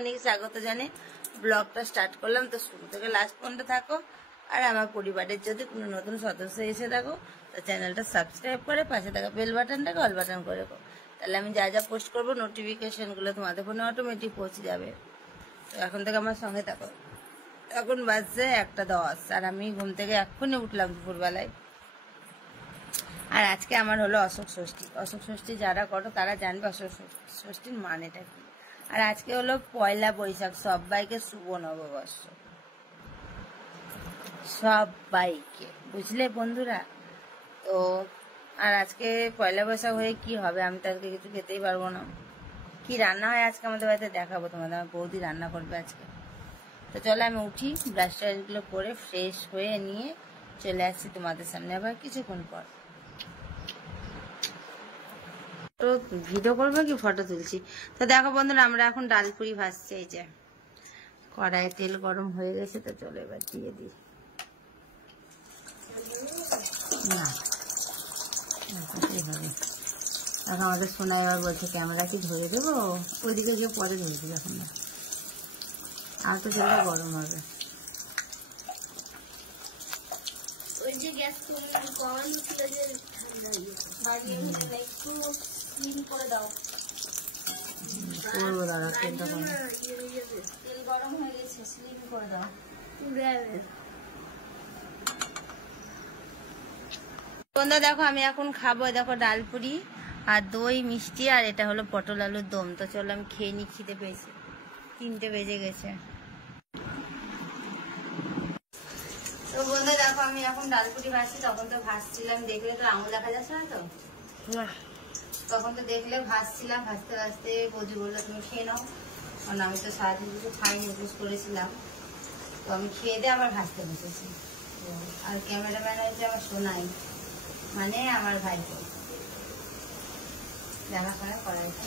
অনেক স্বাগত জানে ব্লগটা স্টার্ট করলাম। তো শুরু থেকে লাস্ট পর্যন্ত থাকো। আর আমার পরিবারের যদি কোনো নতুন সদস্য এসে থাকো তো চ্যানেলটা সাবস্ক্রাইব করে পাশে থাকা বেল বাটনটাকে অল বাটন করে রাখো, তাহলে আমি যা যা পোস্ট করবো নোটিফিকেশনগুলো তোমাদের ফোনে অটোমেটিক পৌঁছে যাবে। তো এখন থেকে আমার সঙ্গে থাকো। এখন বাজছে 1:10 আর আমি ঘুম থেকে এক্ষুনি উঠলাম দুপুরবেলায়। আর আজকে আমার হলো অশোক ষষ্ঠী। অশোক ষষ্ঠী যারা করো তারা জানবে অশোক ষষ্ঠীর মানেটা কি। আর আজকে হলো পয়লা বৈশাখ, সবাইকে শুভ নববর্ষ সবাইকে, বুঝলে বন্ধুরা। তো আর আজকে পয়লা বৈশাখ হয়ে কি হবে, আমি তো আজকে কিছু খেতেই পারবো না। কি রান্না হয় আজকে আমাদের বাড়িতে দেখাবো তোমাদের, আমার বৌদি রান্না করবে আজকে। তো চলো আমি উঠি, ব্রাশ ট্রাশগুলো করে ফ্রেশ হয়ে নিয়ে চলে আসছি তোমাদের সামনে আবার কিছুক্ষণ পর। তো ভিডিও করবো কি ফটো তুলছি। তো দেখো বন্ধুরা, আমরা এখন ডালপুরি ভাজছি। এই যে কড়াইয়ে তেল গরম হয়ে গেছে, তো চলো এবার দিয়ে দিই। না হবে এখন আমাদের সোনা এবার বলছে ক্যামেরা কি ধরে দেবো, ওইদিকে গিয়ে পরে ধরে দেবো এখন না, আর তো তেলটা গরম হবে। করবো দাদা, তেলটা তেল গরম হয়ে গেছে, স্লিম করে দাও। বন্ধুরা দেখো আমি এখন খাবো, দেখো ডালপুরি আর দই মিষ্টি, আর এটা হলো পটল আলুর দম। তো চলো আমি খেয়ে নি, খিদে পেয়েছি, 3টে বেজে গেছে। তো বন্ধুরা দেখো আমি এখন ডালপুরি ভাজছি, তখন তো ভাজছিলাম, দেখলে তো আঙুল দেখা যাচ্ছে না তো, তখন তো দেখলে ভাজছিলাম, ভাজতে ভাজতে বৌদি বললো তুমি খেয়ে নাও, কারণ আমি তো সারাদিন কিছু খাইনি, উপোস করেছিলাম। তো আমি খেয়ে দিয়ে আবার ভাজতে বসেছি। আর ক্যামেরাম্যান হয়েছে আমার সোনাই, মানে আমার ভাইকে দেখা করা করাইছে।